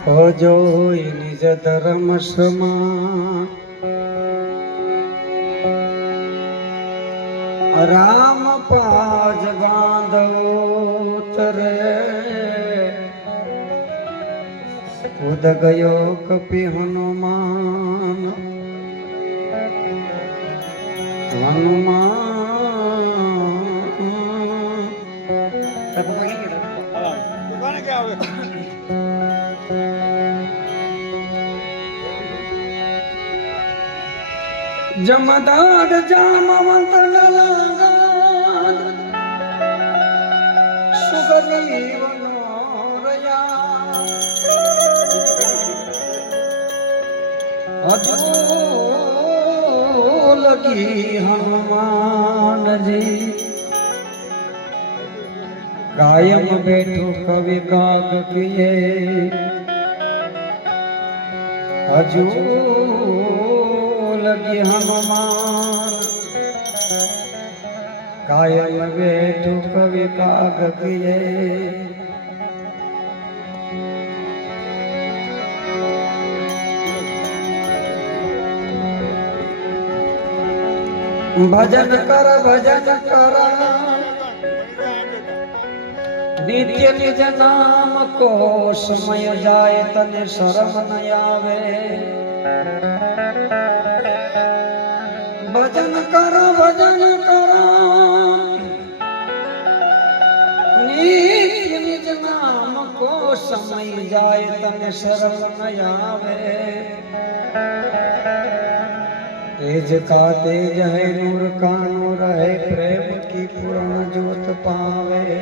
ખોજો નિજ ધર્મ સમા રામ પાજ બાંધવો તરે કૂદ ગયો કપી હનુમાન જમદાર જામવંત નલગાદ સુગરીવ નો રયા હજુ લગી હનુમાનજી કાયમ બેઠો કવિ કાગ કિએ હજુ લગી હનુમાન કાયમ બેઠો કવિ કાગ કિએ ભજન કર નિત્ય નિજ નામ કો સમય જાય તને શરમ ન આવે ભજન કર નિત્ય નિજ નામ કો સમય જાય તને શરમ ન આવે तेज का तेज है नूर का नूर है प्रेम की पूर्ण ज्योत पावे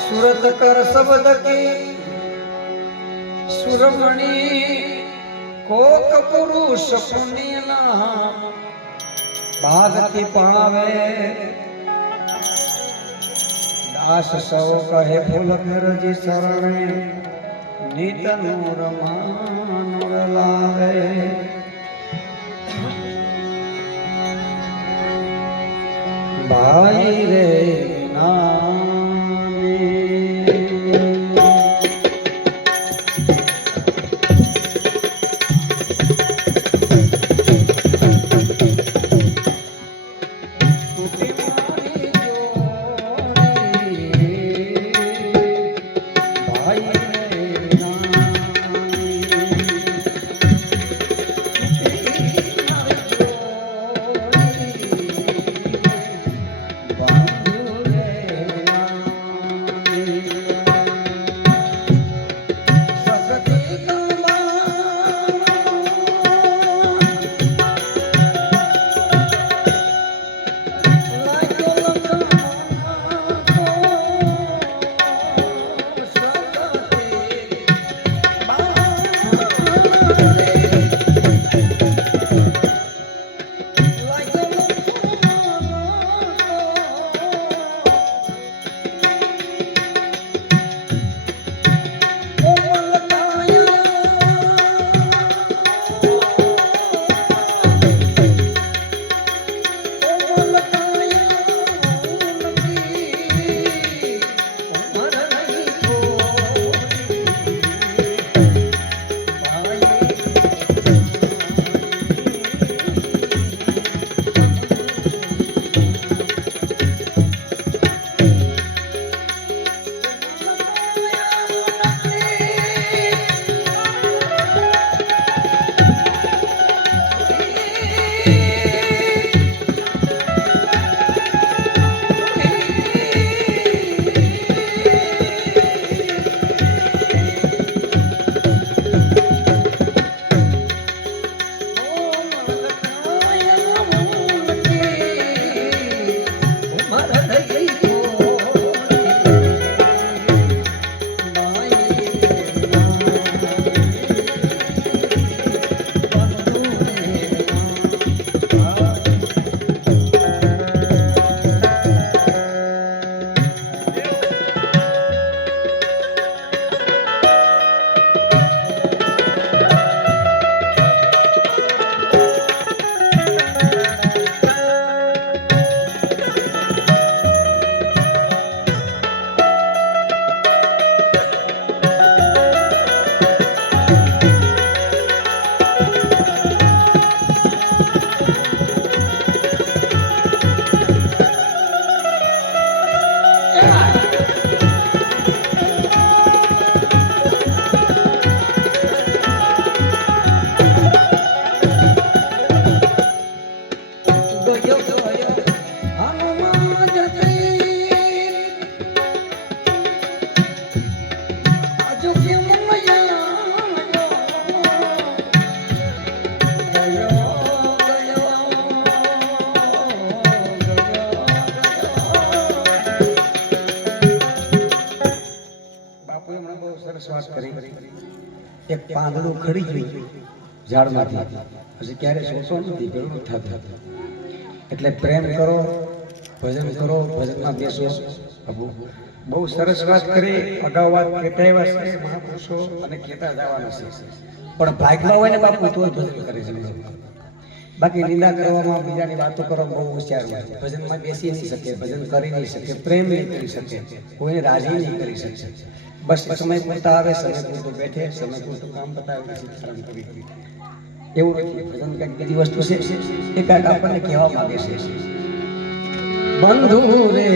सुरत कर शब्द की सुरमणि कोक पुरुष पुण्य भागति पावे दास सौ कहे फूल जी शरण नित नूर मानुर लावे भाई रे એક પાંદડું ખડી ગયું ઝાડમાંથી પછી ક્યારે સોસો નથી ભેગું થતું એટલે પ્રેમ કરો ભજન કરો ભજનમાં બેસો બહુ સરસ વાત કરી અગાઉ વાત કહેતા એવા છે મહાપુરુષો અને કહેતા જવાના છે પણ ભાગમાં હોય ને બાપુ તો ભજન કરે છે બાકી નિંદા કરવામાં બીજાની વાતો કરવામાં બહુ હોશિયાર હોય ભજનમાં બેસી નહીં શકે ભજન કરી નહીં શકે પ્રેમ નહીં કરી શકે કોઈને રાજી નહીં કરી શકે બસ સમય પૂરતા આવે સમય પૂરતો બેઠે સમય પૂરતું કામ બતાવે પછી શરણ કરી એવું નથી ભજન કંઈક બીજી વસ્તુ છે એ કાંઈક આપણને કહેવા માંગે છે બંધુ રે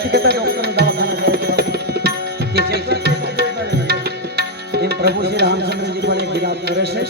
નથી કહેતા ડોક્ટરનું દવાખાનું કરે છે કે એમ પ્રભુ શ્રી રામચંદ્રજી પણ એક વિલાપ કરે છે.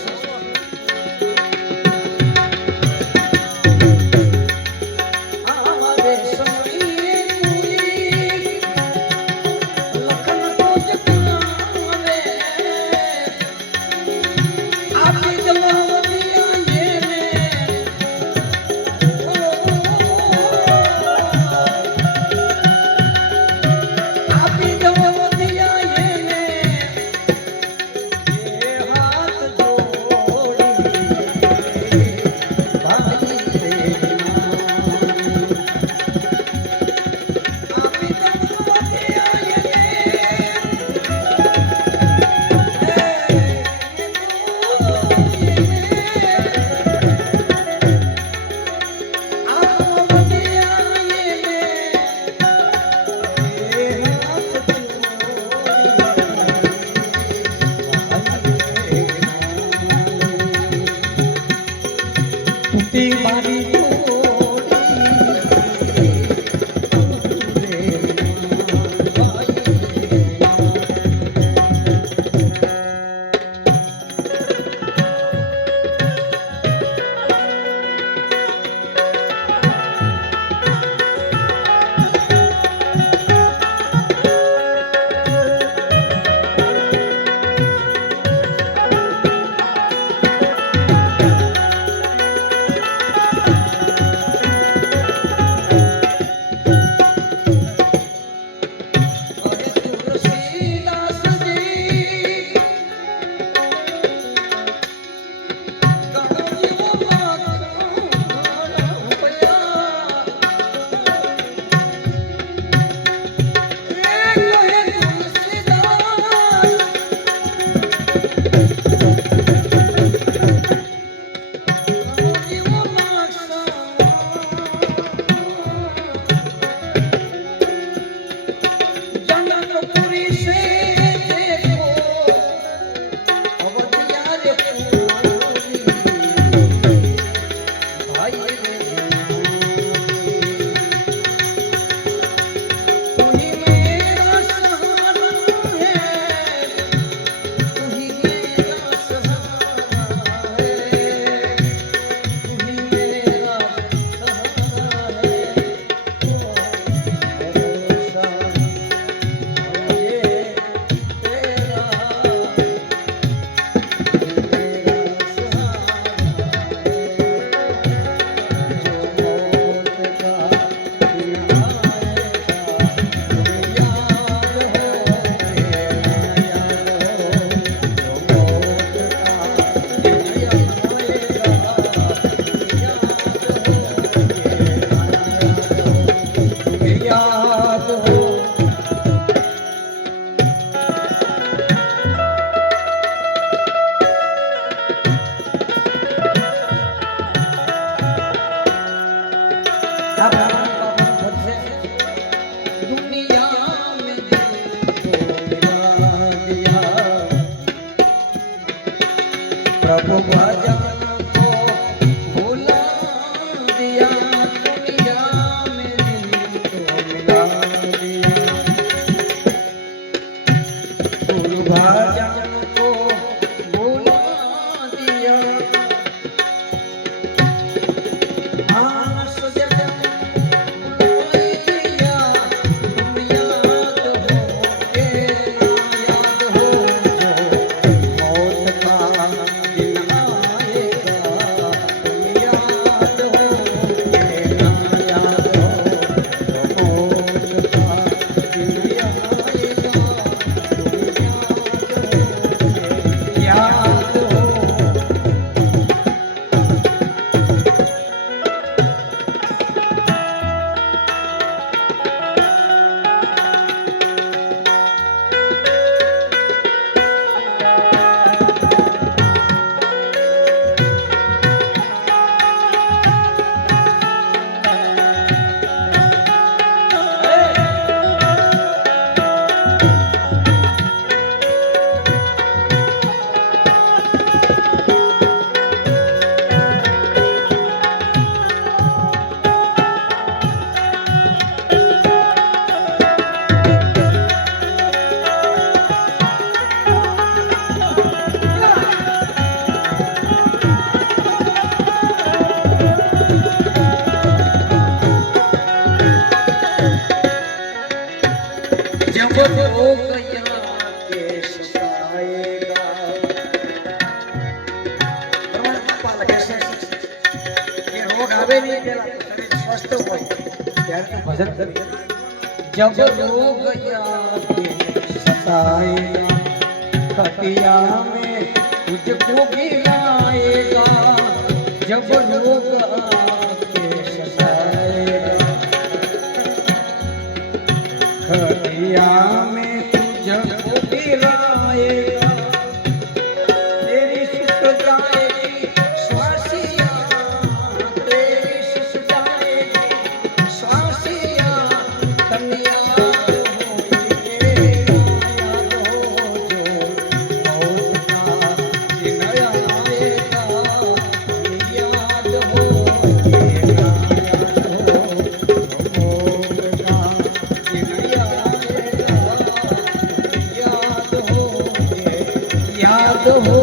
रोग यहाँ के सताएगा। परमात्मा लगे છે કે રોગ આવે નહીં પેલા શરીર સ્વસ્થ હોય ત્યારે ભજન કરીએ। जब रोग यहाँ के सताएगा खटिया में तुझको गिराएगा। जब रोग आके सताएगा खटिया में तुझको गिराएगा। तेरी सुख जाएगी श्वासियाँ, तेरी सुख जाएगी श्वासियाँ। कन्या याद हो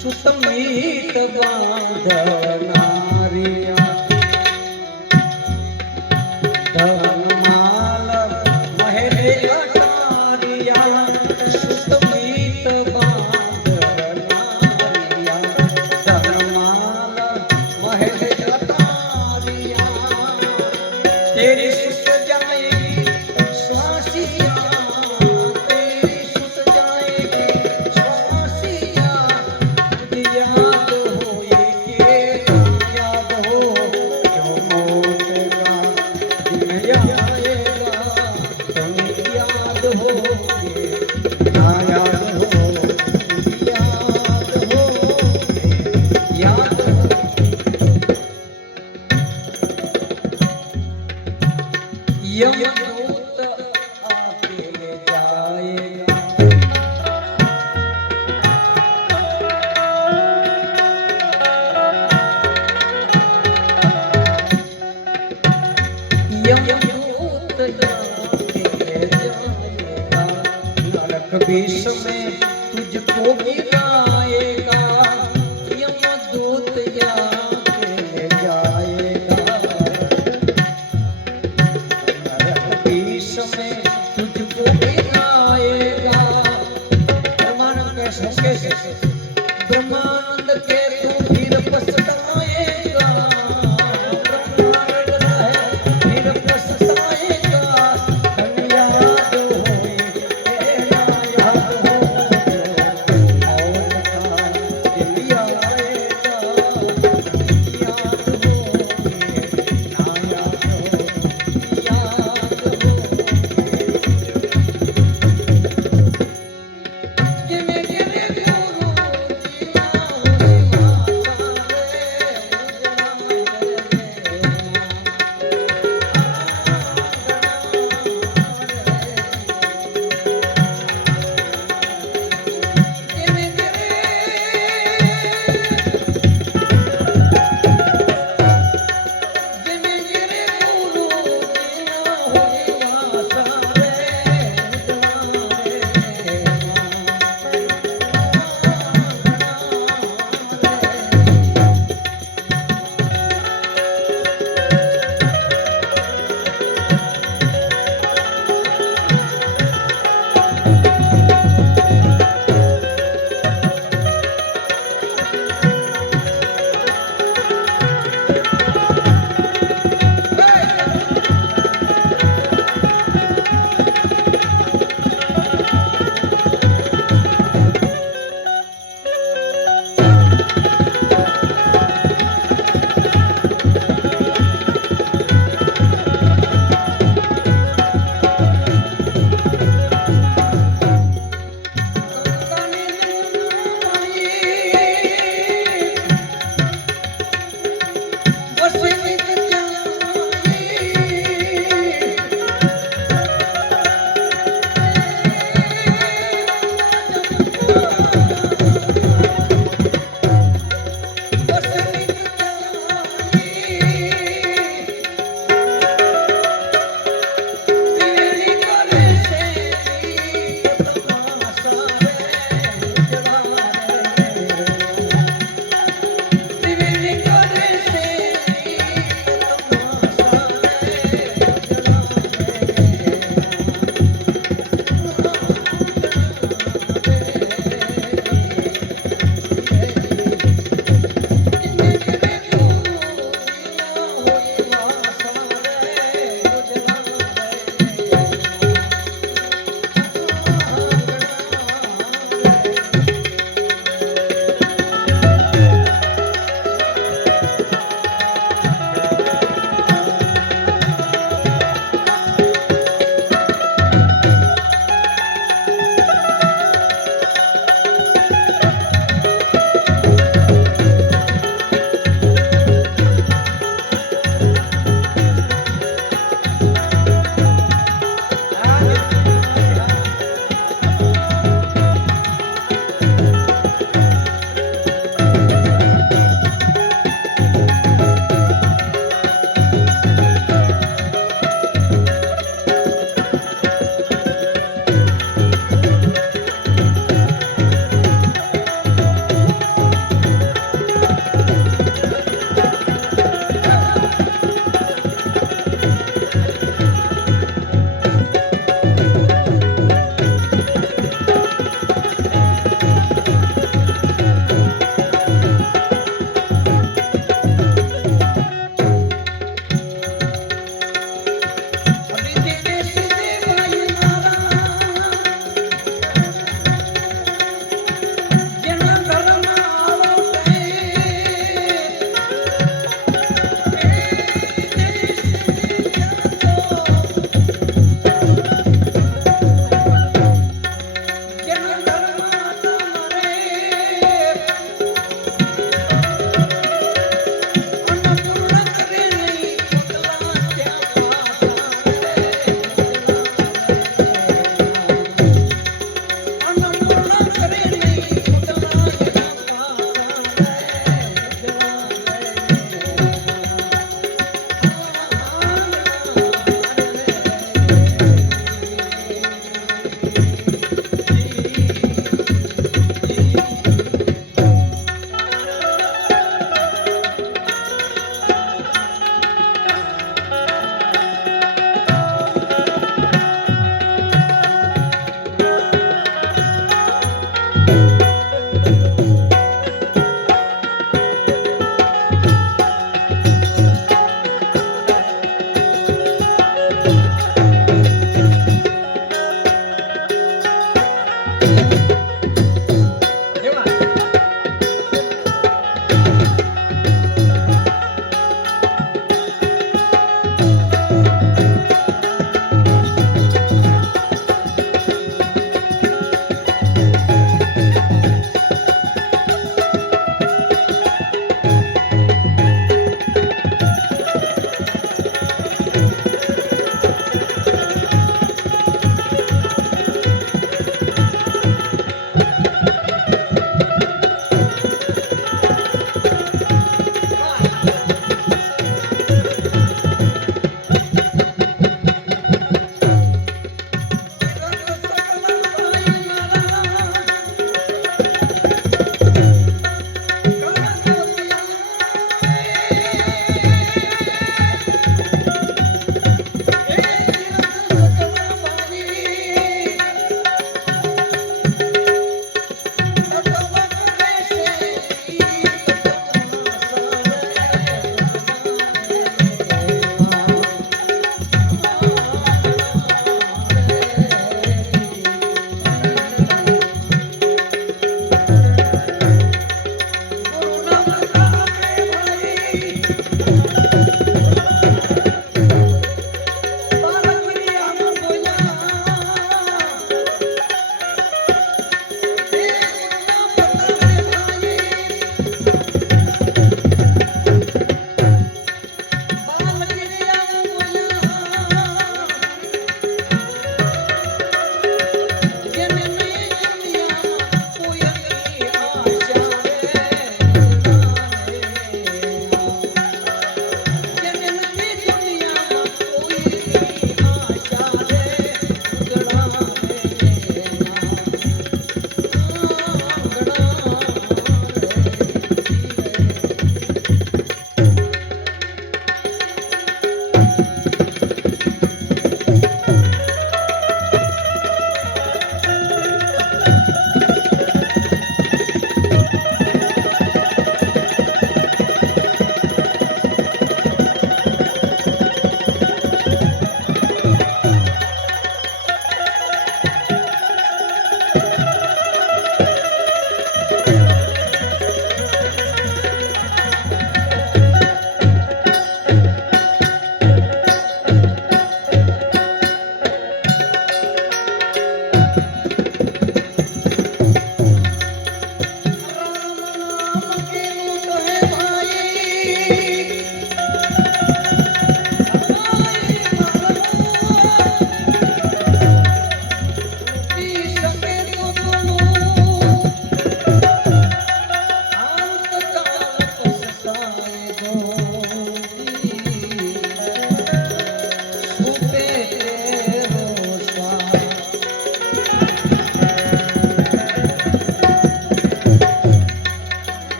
सुतमित बांधनारिया धनमाल महले अटारिया। सुतमित बांधनारिया धनमाल महले अटारिया। तेरी सुत जाएगी श्वासिया, तेरी सुत जाएगी श्वासिया। याद हो ये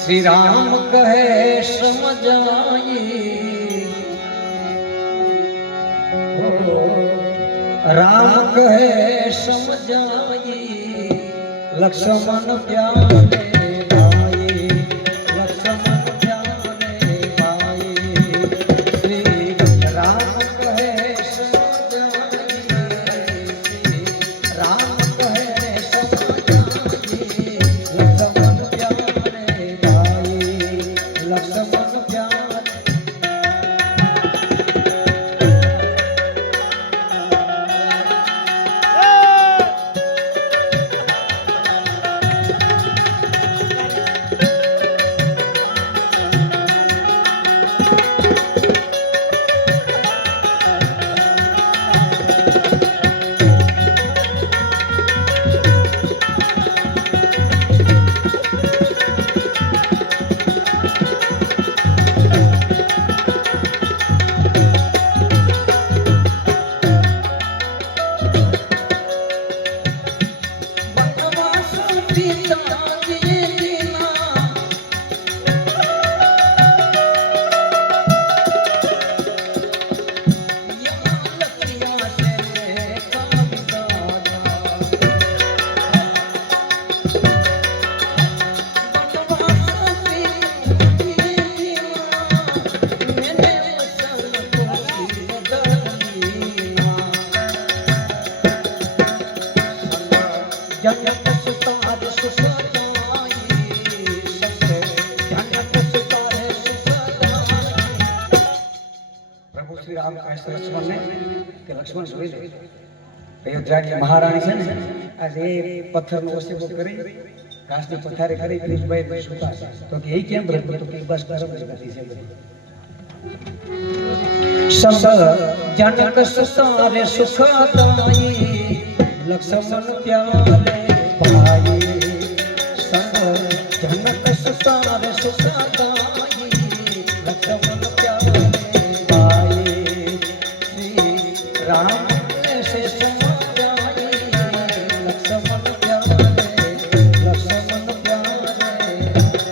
श्री राम कहे समझाई राम कहे समझाई लक्ष्मण प्यारे भाई लक्ष्मण प्यारे भाई श्री राम कहे समझाई राम कहे समझाई लक्ष्मण प्यारे भाई लक्ष्मण प्यारे श्री राम कहे लक्ष्मण ने कि लक्ष्मण જોઈ લે અયોધ્યાની મહારાણી છે ને આજે પથ્થરનો ઓસેબો કરી ઘાસની પથારી કરી પિયુષભાઈ સુતા તો કે એ કેમ રખતો તો કે બસ કરમ જ ગતિ છે સબ જનક સુતારે સુખદાઈ લક્ષ્મણ પ્યારે ભાઈ સબ જનક સુતારે સુખદાઈ લક્ષ્મણ પ્યારે राम से समझाई लक्ष्मण प्यारे लक्ष्मण प्यारे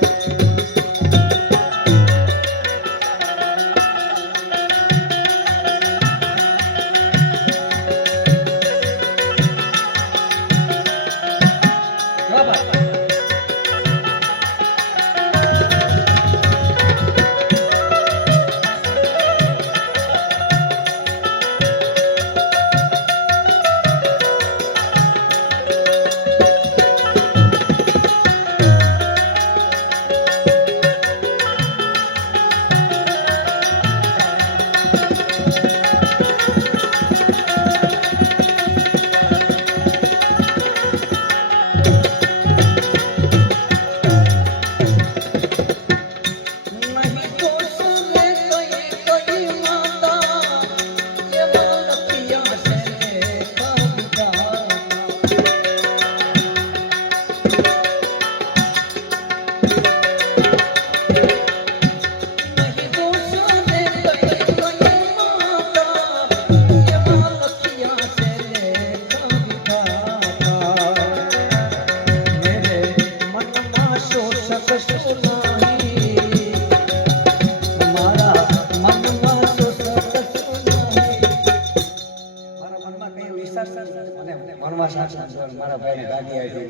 મારા ભાઈને ગાડી આવી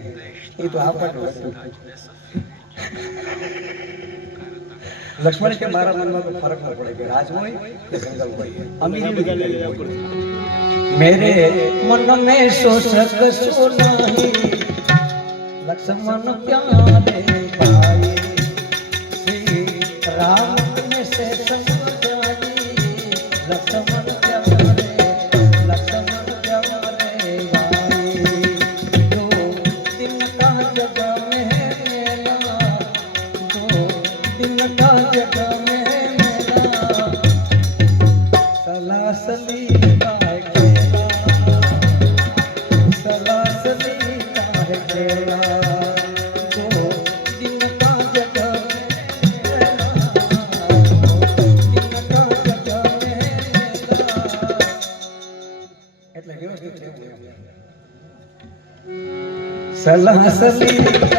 એ તો આપણને લક્ષ્મણ કે મારા મનમાં તો ફરક ન પડે કે રાજ હોય કે જંગલ હોય અમીરી मेरे मन में शोषक सो नहीं लक्ष्मण प्यारे भाई श्री राम ने से समझाई लक्ष्मण प्यारे भाई दो दिन का जग में मेला दो दिन का जग में मेला सलासली सलाह सलीका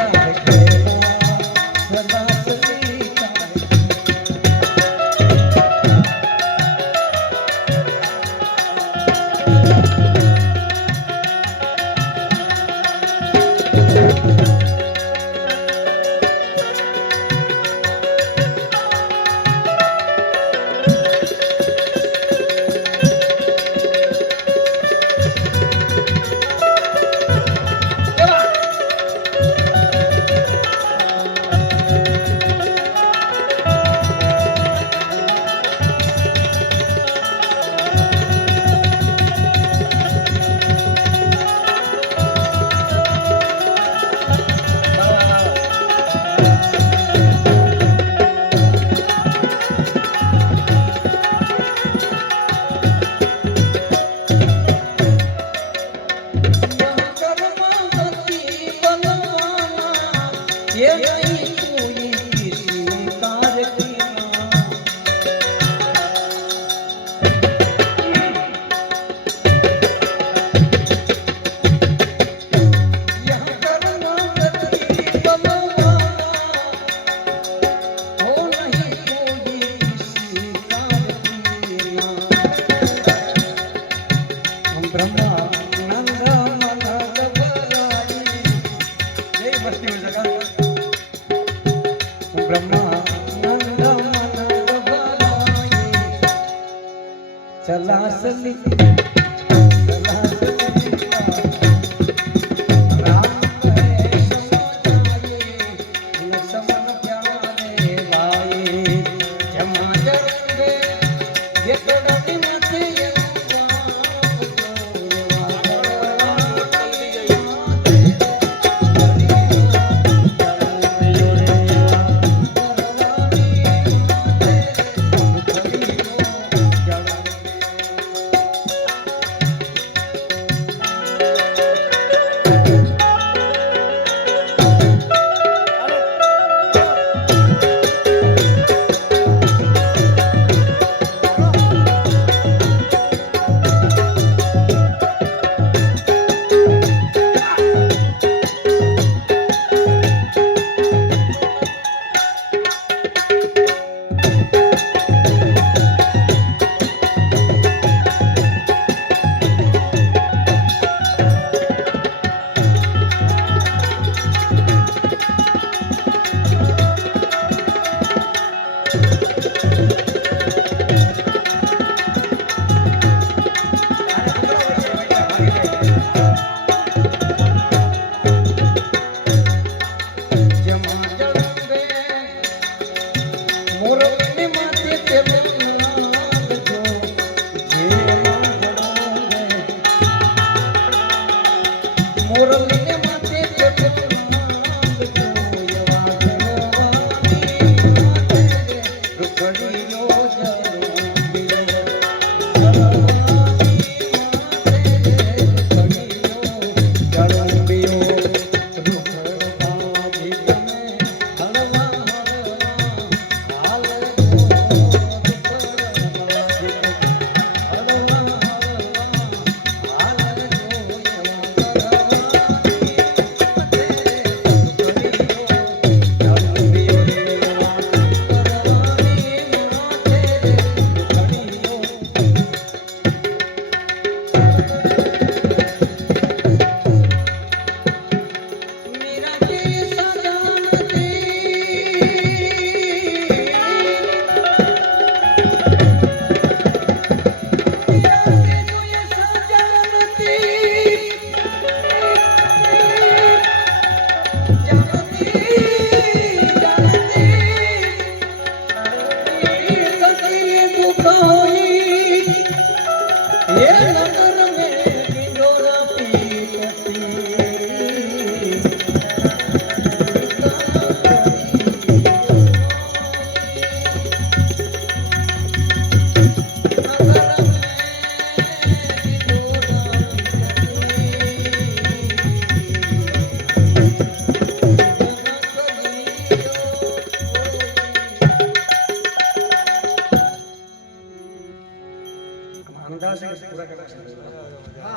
सलासली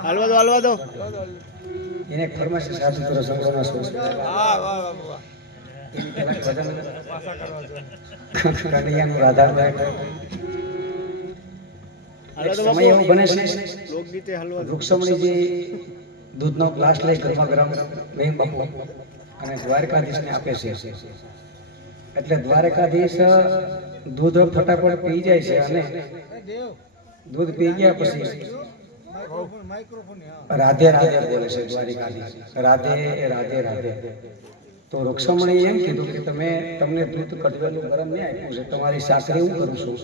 હાલવા દો એને એક ફરમાઈશ સાચી તરફ સંગ્રહના સોચ હા વાહ વાહ એની પહેલા ભજન કનૈયાનું રાધાભાઈ એક સમય એવો બને છે લોકગીતે હાલવા દો વૃક્ષમણીજી દૂધનો ગ્લાસ લઈ ગરમા ગરમ મેં બાપુ અને દ્વારકાધીશને આપે છે એટલે દ્વારકાધીશ દૂધ ફટાફટ પી જાય છે અને દૂધ પી ગયા પછી રાધે રાધે બોલે છે દ્વારકાધીશ રાધે રાધે રાધે તો વૃક્ષમણી એમ કીધું કે તમને દૂધ કઢવેલું ગરમ નહીં આપ્યું છે તમારી સાસરી હું કરું છું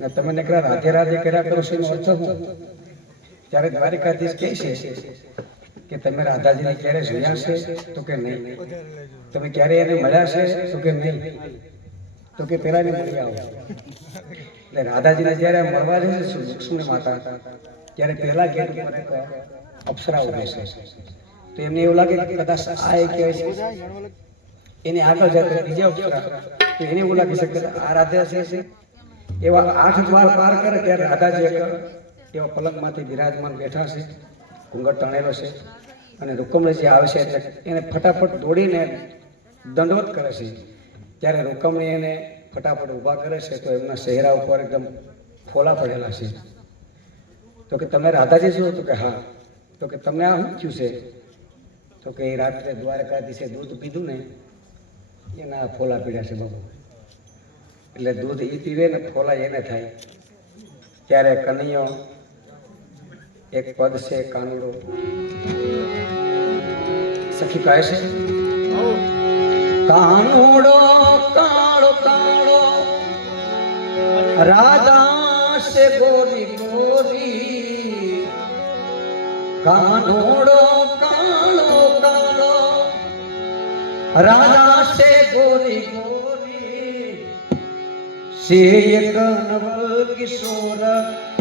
ને તમે નકરા રાધે રાધે કર્યા કરો છો એનો અર્થ શું ત્યારે દ્વારકાધીશ કહે છે કે તમે રાધાજીને ક્યારે જોયા છે તો કે નહીં તમે ક્યારે એને મળ્યા છે તો કે નહીં તો કે પેલા ને મળી આવો એટલે રાધાજીને જ્યારે મળવા જાય છે વૃક્ષને માતા ત્યારે પહેલા ગેટ ઉપર એક અપ્સરા ઉભે છે તો એમને એવું લાગે કે કદાચ આ એ કહેવાય છે એની આગળ જાય બીજા અપ્સરા તો એને એવું લાગે છે કે આ રાધા છે એવા 8 દ્વાર પાર કરે ત્યારે રાધાજી એવા પલંગમાંથી બિરાજમાન બેઠા છે ઘૂંઘટ તણેલો છે અને રૂકમણીજી આવે છે એટલે એને ફટાફટ દોડીને દંડવત કરે છે ત્યારે રૂકમણી એને ફટાફટ ઊભા કરે છે તો એમના ચહેરા ઉપર એકદમ ફોલા પડેલા છે તો કે તમે રાધાજી છો તો કે હા તો કે તમને આ શું થયું છે તો કે એ રાત્રે દ્વારકાધીશે દૂધ પીધું ને એના ફોલા પીડ્યા છે બાબુ એટલે દૂધ એ પીવે ને ફોલા એને થાય ત્યારે કનૈયો એક પદ છે કાનુડો સખી કહે છે કાનુડો કાળો કાળો રાધા સે ગોરી ગોરી કાનુડો કાળો કાળો રાધા સે ગોરી ગોરી સે એક નવલ કિશોર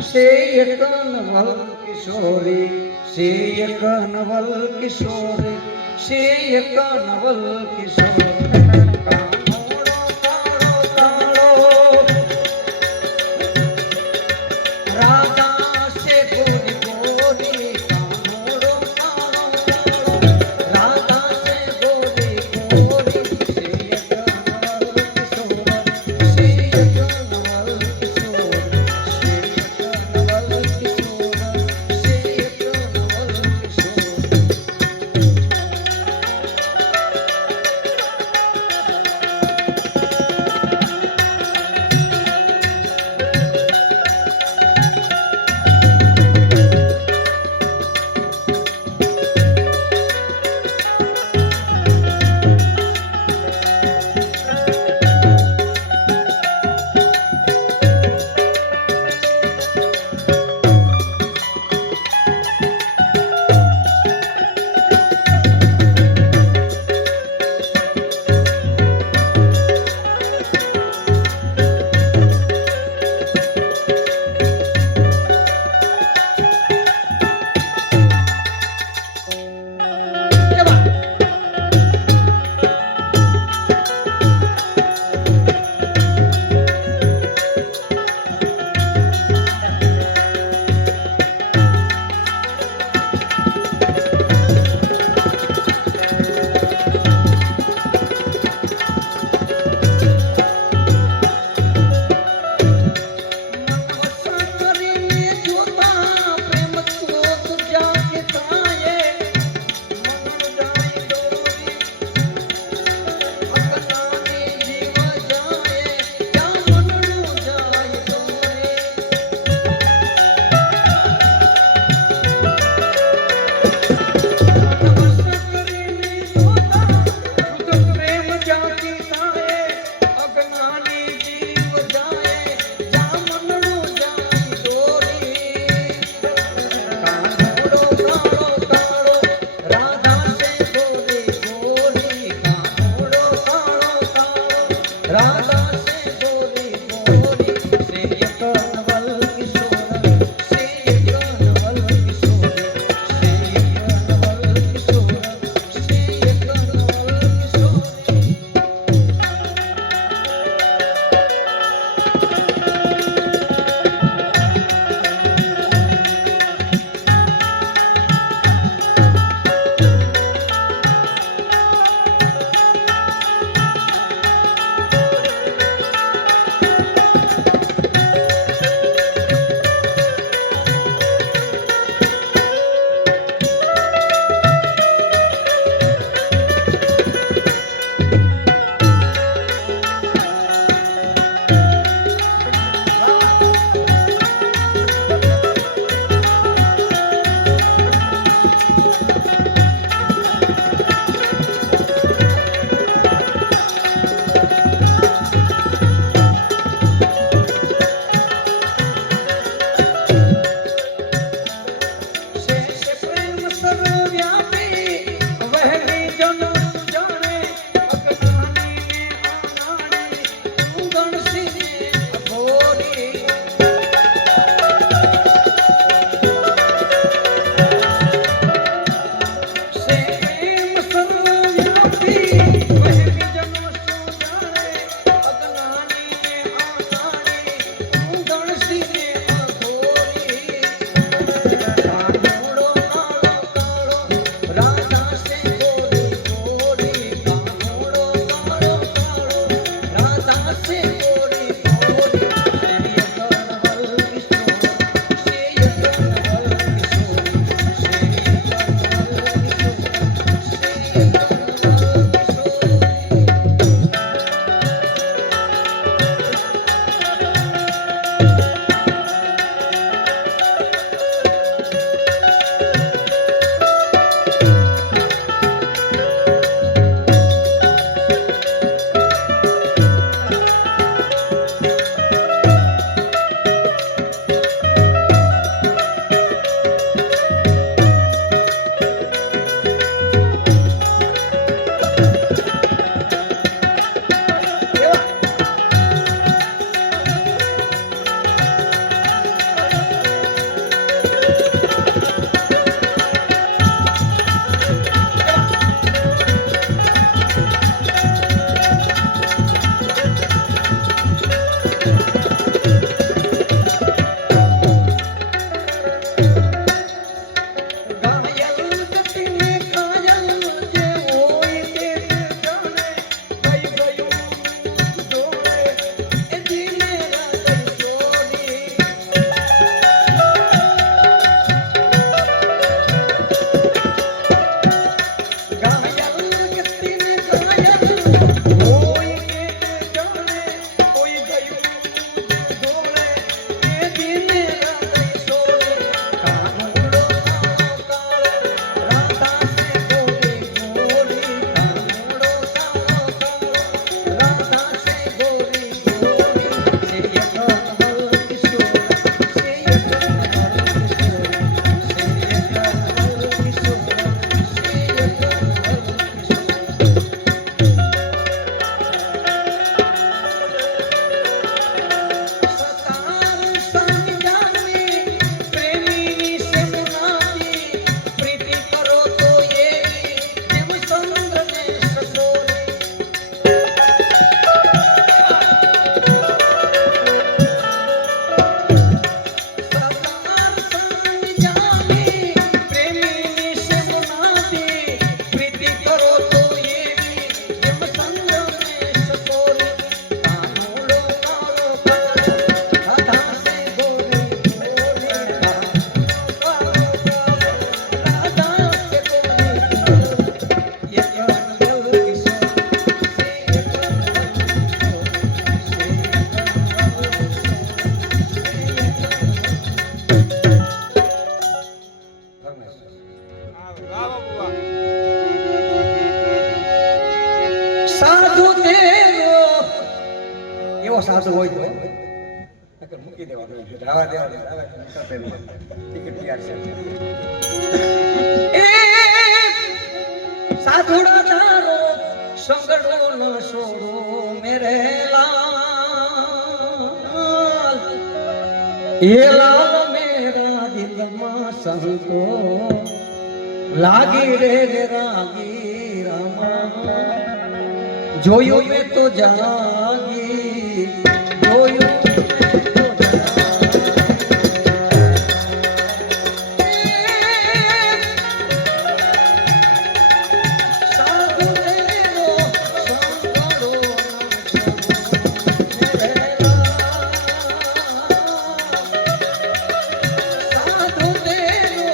સે એક નવલ કિશોરી સે એક નવલ કિશોરી સે એક નવલ કિશોરી કાનુડો કાળો કાળો રાધા સે ગોરી ગોરી કાનુડો કાળો કાળો રાધા સે ગોરી ગોરી સે એક નવલ કિશોર સે એક નવલ કિશોર સે એક નવલ કિશોર સે એક નવલ કિશોર વાહ બાપુ વાહ. સાધુ તેરો એવો સાધુ હોય તો નકર મૂકી દેવાનો રાવા દેવાનો રાવા મૂકતા તેનો ટિકિટ તૈયાર છે એ સાધુડા તારો સંગડો ન છોડો મેરે લાલ એ લાલ મેરા દિલમાં સંતો લાગી રે રાગી રામા જોયું મેં તો જાગી જોયું મેં તો જાગી સાધુ તેરો સંગડો ન છોડો મેરે સાધુ તેરો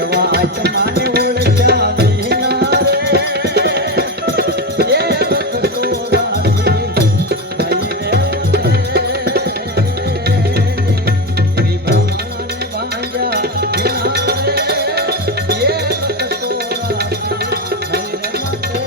એવા આત્માને ઓળખ્યા વિના રે એ લખતો રાશી નહીં રે શ્રી બ્રહ્માને ભાંજા વિના રે એ લખતો રાશી નહીં રે માતે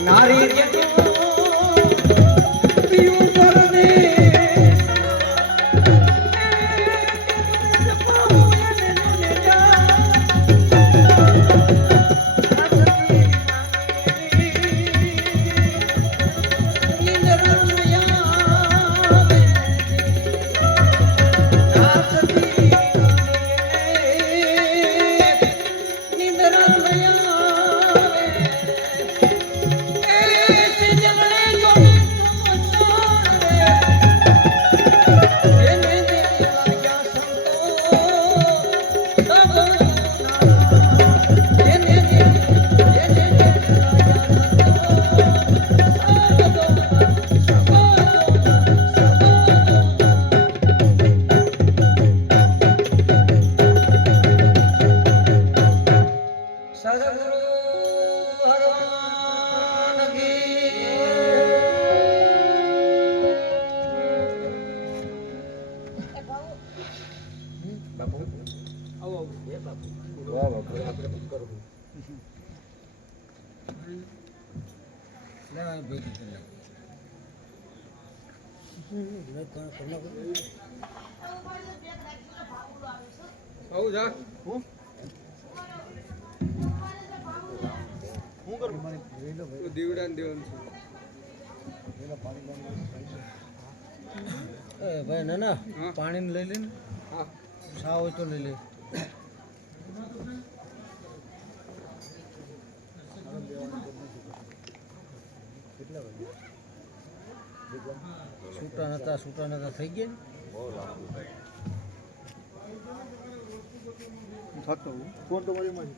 નારી પિયું પરદેશ સદગુરુ ભગવાન કી બાપુ આવો આવો. એ બાપુ વાહ બાપુ આપણે કરું ના ભેગી કરી આવું જા. હું કરું? તો દીવડાને દેવાનું છે. ભાઈ ના ના હા. પાણી લઈ લે ને હા. છા હોય તો લઈ લે છૂટા નતા થઈ ગયા થતો ફોન તો મારી માં ને